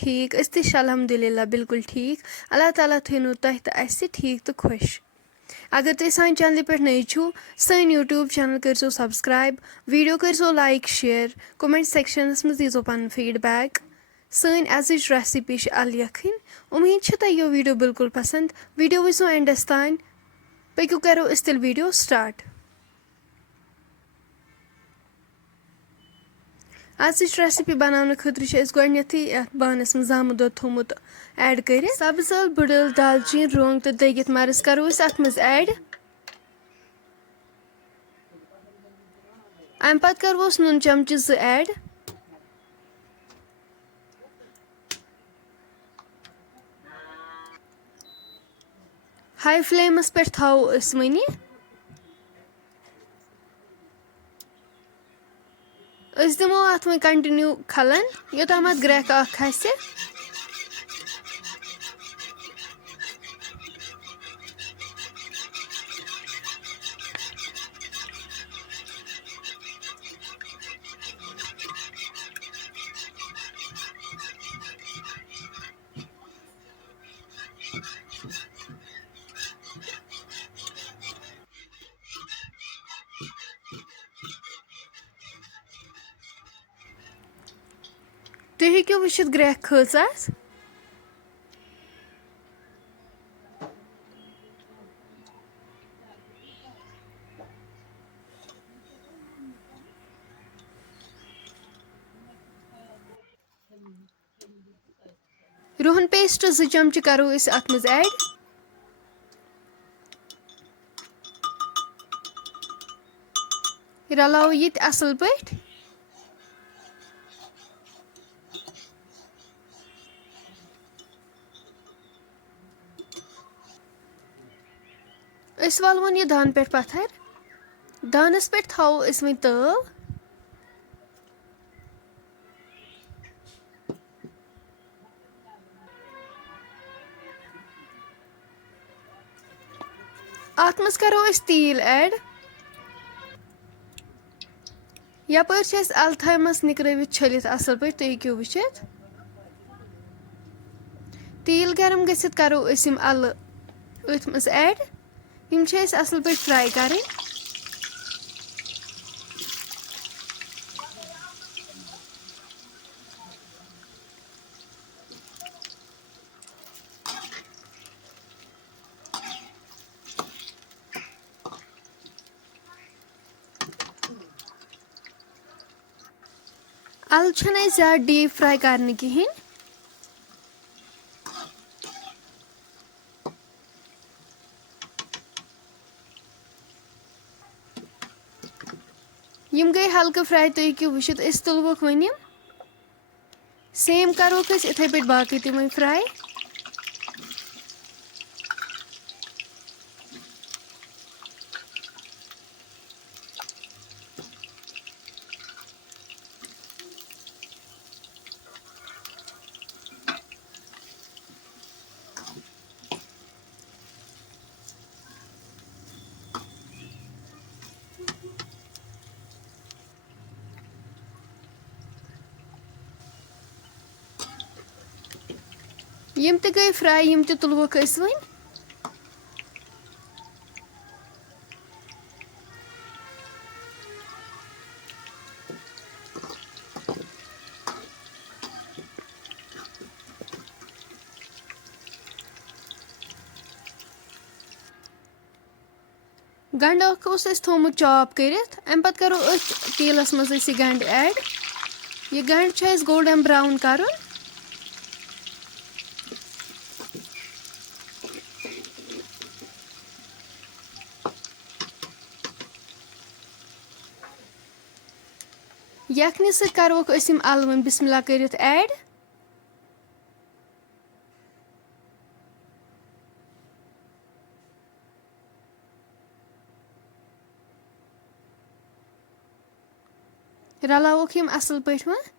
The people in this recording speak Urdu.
ٹھیٖک أسۍ تہِ چھِ الحمدُاللہ بالکل ٹھیٖک اللہ تعالیٰ تھٲینو تۄہہِ تہٕ اَسہِ ٹھیٖک تہٕ خۄش اگر تُہۍ سانہِ چَنلہِ پٮ۪ٹھ نٔے چھُو سٲنۍ یوٗٹیوٗب چَنَل کٔرۍزیو سبسکرایب ویٖڈیو کٔرۍزیو لایک شِیَر کومٮ۪نٛٹ سٮ۪کشَنَس منٛز دیٖزیو پَنُن فیٖڈبیک سٲنۍ أزِچ ریسِپی چھِ اَلہٕ یَکھٕنۍ اُمیٖد چھِ تۄہہِ یہِ ویٖڈیو بالکل پَسنٛد ویٖڈیو وٕچھزیو اٮ۪نٛڈَس تانۍ پٔکِو کَرو أسۍ تیٚلہِ ویٖڈیو سٹاٹ أزِچ ریسِپی بَناونہٕ خٲطرٕ چھِ أسۍ گۄڈٕنٮ۪تھٕے یَتھ بانَس منٛز زامُت دۄد تھوٚمُت ایڈ کٔرِتھ سبٕز ٲلہٕ بٔڈ ٲلہٕ دالچیٖن رۄنٛگ تہٕ دٔگِتھ مَرٕژ کَرو أسۍ اَتھ منٛز ایڈ اَمہِ پَتہٕ کَرہوس نُن چَمچہٕ 2 ایڈ ہاے فٕلیمَس پٮ۪ٹھ تھاوو أسۍ وٕنہِ أسۍ دِمو اَتھ وۄنۍ کَنٹِنیوٗ کھَلَن یوٚتام اَتھ گرٛٮ۪کھ اَکھ کھَسہِ تُہۍ ہیٚکِو وٕچھِتھ گرٛٮ۪کھ کھٔژ اَتھ رُہن پیسٹ 2 چَمچہٕ کَرو أسۍ اَتھ منٛز ایڈ رَلاوو یہِ تہِ اَصٕل پٲٹھۍ أسۍ والہون یہِ دانہٕ پٮ۪ٹھ پَتھر دانَس پٮ۪ٹھ تھاوو أسۍ وۄنۍ تٲو اَتھ منٛز کَرو أسۍ تیٖل ایڈ یَپٲرۍ چھِ اَسہِ اَلہٕ تھایمَژٕ نِکرٲوِتھ چھٔلِتھ اَصٕل پٲٹھۍ تُہۍ ہیٚکِو وٕچھِتھ تیٖل گرم گٔژھِتھ کَرو أسۍ یِم اَلہٕ أتھۍ منٛز ایڈ یِم چھِ اَسہِ اَصٕل پٲٹھۍ فرٛاے کَرٕنۍ اَلہٕ چھِنہٕ اَسہِ زیادٕ ڈیٖپ فرٛاے کَرنہِ کِہیٖنۍ یِم گٔے ہلکہٕ فرٛاے تُہۍ ہیٚکِو وٕچھِتھ أسۍ تُلوُکھ وۄنۍ یِم سیم کَروکھ أسۍ یِتھَے پٲٹھۍ باقٕے تہِ وۄنۍ فرٛاے یِم تہِ گٔے فرٛاے یِم تہِ تُلوُکھ أسۍ وۄنۍ گنٛڈٕ اکھ اوس اَسہِ تھوٚمُت چاپ کٔرِتھ اَمہِ پَتہٕ کَرو أتھۍ تیٖلَس منٛز أسۍ یہِ گنٛڈٕ ایڈ یہِ گنٛڈٕ چھُ اَسہِ گولڈن برٛاوُن کَرُن یَکھنہِ سۭتۍ کَروکھ أسۍ یِم اَلہٕ وۄنۍ بِسمِلّہ کٔرِتھ ایڈ رَلاووکھ یِم اَصٕل پٲٹھۍ وۄنۍ